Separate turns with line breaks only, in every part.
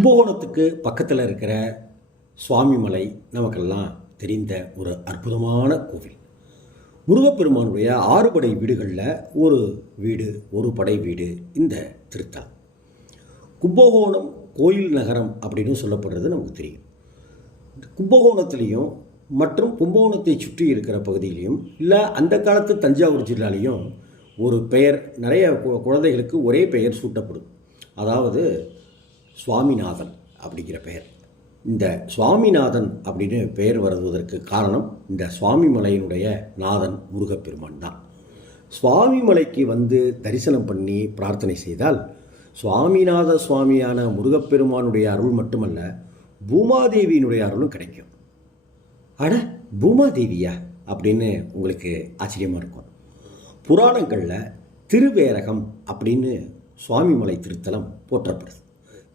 கும்பகோணத்துக்கு பக்கத்தில் இருக்கிற சுவாமிமலை நமக்கெல்லாம் தெரிந்த ஒரு அற்புதமான கோவில். முருகப்பெருமானுடைய ஆறுபடை வீடுகளில் ஒரு வீடு ஒரு படை வீடு இந்த திருத்தலம். கும்பகோணம் கோயில் நகரம் அப்படின்னு சொல்லப்படுறது நமக்கு தெரியும். கும்பகோணத்துலேயும் மற்றும் கும்பகோணத்தை சுற்றி இருக்கிற பகுதியிலையும் இல்லை அந்த காலத்து தஞ்சாவூர் ஜில்லாலேயும் ஒரு பெயர் நிறைய கு- குழந்தைகளுக்கு ஒரே பெயர் சூட்டப்படும். அதாவது சுவாமிநாதன் அப்படிங்கிற பெயர். இந்த சுவாமிநாதன் அப்படின்னு பெயர் வருவதற்கு காரணம் இந்த சுவாமிமலையினுடைய நாதன் முருகப்பெருமான் தான். சுவாமிமலைக்கு வந்து தரிசனம் பண்ணி பிரார்த்தனை செய்தால் சுவாமிநாத சுவாமியான முருகப்பெருமானுடைய அருள் மட்டுமல்ல பூமாதேவியினுடைய அருளும் கிடைக்கும். அட பூமாதேவியா? அப்படின்னு உங்களுக்கு ஆச்சரியமாக இருக்கும். புராணங்களில் திருவேரகம் அப்படின்னு சுவாமிமலை திருத்தலம் போற்றப்படுது.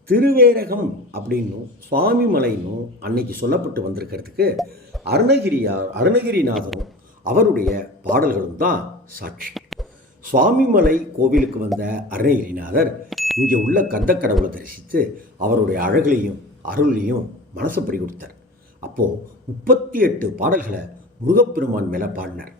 திருவேரகம் அப்படின்னும் சுவாமிமலைன்னும் அன்னைக்கு சொல்லப்பட்டு வந்திருக்கிறதுக்கு அருணகிரியார் அருணகிரிநாதரும் அவருடைய பாடல்களும் தான் சாட்சி. சுவாமிமலை கோவிலுக்கு வந்த அருணகிரிநாதர் இங்கே உள்ள கந்த கடவுளை தரிசித்து அவருடைய அழகுலையும் அருளையும் மனசை பறி கொடுத்தார். அப்போது முப்பத்தி எட்டு பாடல்களை முருகப்பெருமான் மேலே பாடினார்.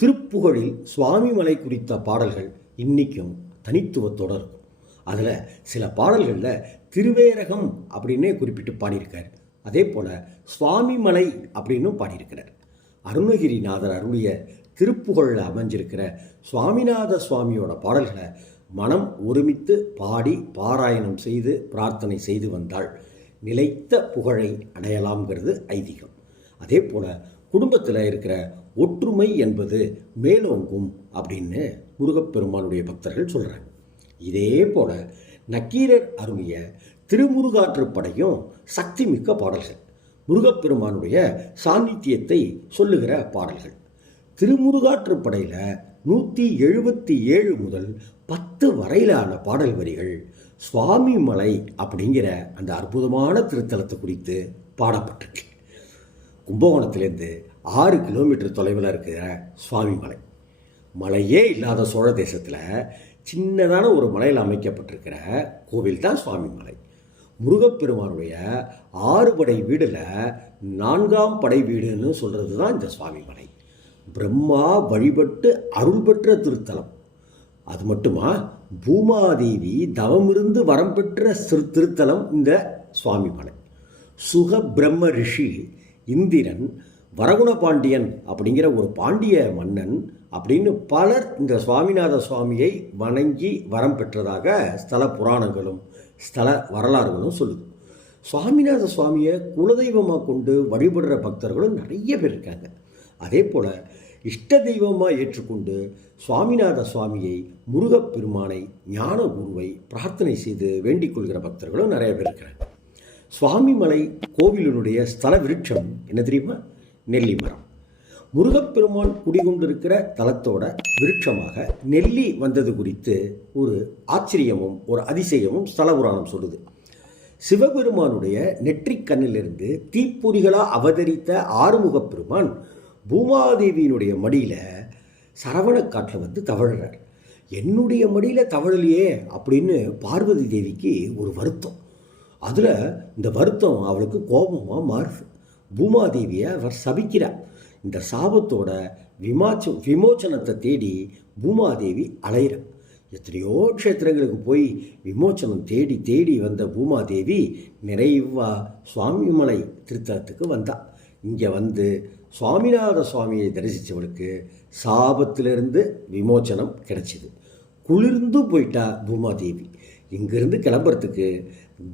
திருப்புகழில் சுவாமிமலை குறித்த பாடல்கள் இன்றைக்கும் தனித்துவத்தோடு இருக்கும். அதில் சில பாடல்களில் திருவேரகம் அப்படின்னே குறிப்பிட்டு பாடியிருக்கார். அதே போல் சுவாமிமலை அப்படின்னும் பாடியிருக்கிறார். அருணகிரிநாதர் அருளிய திருப்புகழில் அமைஞ்சிருக்கிற சுவாமிநாத சுவாமியோட பாடல்களை மனம் ஒருமித்து பாடி பாராயணம் செய்து பிரார்த்தனை செய்து வந்தால் நிலைத்த புகழை அடையலாம்ங்கிறது ஐதீகம். அதே போல் குடும்பத்தில் இருக்கிற ஒற்றுமை என்பது மேலோங்கும் அப்படின்னு முருகப்பெருமானுடைய பக்தர்கள் சொல்கிறாங்க இதே போல நக்கீரர் அருளிய திருமுருகாற்றுப்படையும் சக்தி மிக்க பாடல்கள். முருகப்பெருமானுடைய சாநித்தியத்தை சொல்லுகிற பாடல்கள். திருமுருகாற்றுப்படையில் நூற்றி எழுபத்தி ஏழு முதல் பத்து வரையிலான பாடல் வரிகள் சுவாமிமலை அப்படிங்கிற அந்த அற்புதமான திருத்தலத்தை குறித்து பாடப்பட்டிருக்கு. கும்பகோணத்திலேருந்து ஆறு கிலோமீட்டர் தொலைவில் இருக்கிற சுவாமிமலை மலையே இல்லாத சோழ தேசத்தில் சின்னதான ஒரு மலையில் அமைக்கப்பட்டிருக்கிற கோவில் தான் சுவாமிமலை முருகப்பெருமானுடைய ஆறு படை வீடில் நான்காம் படை வீடுன்னு சொல்கிறது தான் இந்த சுவாமிமலை பிரம்மா வழிபட்டு அருள் பெற்ற திருத்தலம். அது மட்டுமா? பூமாதேவி தவமிருந்து வரம் பெற்ற சிறு திருத்தலம் இந்த சுவாமிமலை சுக பிரம்ம ரிஷி இந்திரன் வரகுண பாண்டியன் அப்படிங்கிற ஒரு பாண்டிய மன்னன் அப்படின்னு பலர் இந்த சுவாமிநாத சுவாமியை வணங்கி வரம் பெற்றதாக ஸ்தல புராணங்களும் ஸ்தல வரலாறுகளும் சொல்லுது. சுவாமிநாத சுவாமியை குலதெய்வமாக கொண்டு வழிபடுற பக்தர்களும் நிறைய பேர் இருக்காங்க. அதே போல் இஷ்ட தெய்வமாக ஏற்றுக்கொண்டு சுவாமிநாத சுவாமியை முருகப்பெருமானை ஞான குருவை பிரார்த்தனை செய்து வேண்டிக் கொள்கிற பக்தர்களும் நிறைய பேர் இருக்கிறாங்க சுவாமிமலை கோவிலினுடைய ஸ்தல விருட்சம் என்ன தெரியுமா? நெல்லி மரம் முருகப்பெருமான் குடிகொண்டிருக்கிற தலத்தோட விருட்சமாக நெல்லி வந்தது குறித்து ஒரு ஆச்சரியமும் ஒரு அதிசயமும் ஸ்தல புராணம் சொல்லுது. சிவபெருமானுடைய நெற்றிக் கண்ணிலிருந்து தீப்பொறிகளாக அவதரித்த ஆறுமுகப் பெருமான் பூமாதேவியினுடைய மடியில் சரவணக்காட்டில் வந்து தவழ்கிறார் என்னுடைய மடியில் தவழலையே அப்படின்னு பார்வதி தேவிக்கு ஒரு வருத்தம். அதில் இந்த வருத்தம் அவளுக்கு கோபமாக மாறுது. பூமாதேவியை அவர் சபிக்கிறார். இந்த சாபத்தோட விமாச்ச விமோச்சனத்தை தேடி பூமாதேவி அலையிறார். எத்தனையோ க்ஷேத்திரங்களுக்கு போய் விமோச்சனம் தேடி தேடி வந்த பூமாதேவி நிறைவா சுவாமிமலை திருத்தலத்துக்கு வந்தா இங்கே வந்து சுவாமிநாத சுவாமியை தரிசித்தவளுக்கு சாபத்திலிருந்து விமோச்சனம் கிடைச்சிது. குளிர்ந்து போயிட்டா பூமாதேவி. இங்கிருந்து கிளம்புறதுக்கு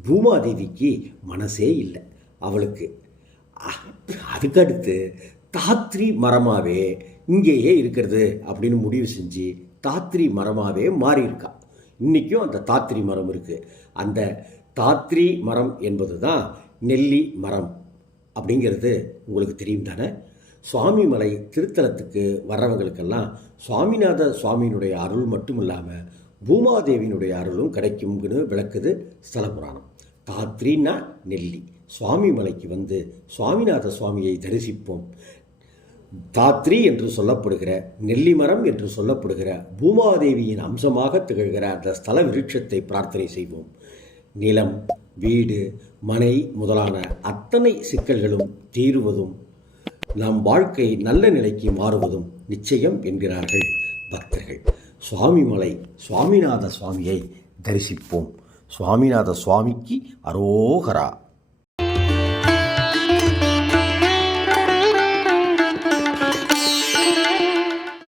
பூமாதேவிக்கு மனசே இல்லை. அவளுக்கு அதுக்கடுத்து தாத்ரி மரமாவே இங்கேயே இருக்கிறது அப்படின்னு முடிவு செஞ்சு தாத்ரி மரமாவே மாறியிருக்கா. இன்றைக்கும் அந்த தாத்ரி மரம் இருக்குது அந்த தாத்ரி மரம் என்பது தான் நெல்லி மரம் அப்படிங்கிறது உங்களுக்கு தெரியும் தானே? சுவாமிமலை திருத்தலத்துக்கு வர்றவங்களுக்கெல்லாம் சுவாமிநாத சுவாமியினுடைய அருள் மட்டும் இல்லாமல் பூமாதேவியினுடைய அருளும் கிடைக்கும்னு விளக்குது ஸ்தல புராணம் தாத்ரின்னா நெல்லி. சுவாமிமலைக்கு வந்து சுவாமிநாத சுவாமியை தரிசிப்போம். தாத்ரி என்று சொல்லப்படுகிற நெல்லிமரம் என்று சொல்லப்படுகிற பூமாதேவியின் அம்சமாக திகழ்கிற அந்த ஸ்தல விருட்சத்தை பிரார்த்தனை செய்வோம். நிலம் வீடு மனை முதலான அத்தனை சிக்கல்களும் தீருவதும் நம் வாழ்க்கை நல்ல நிலைக்கு மாறுவதும் நிச்சயம் என்கிறார்கள் பக்தர்கள். சுவாமிமலை சுவாமிநாத சுவாமியை தரிசிப்போம். சுவாமிநாத சுவாமிக்கு அரோகரா.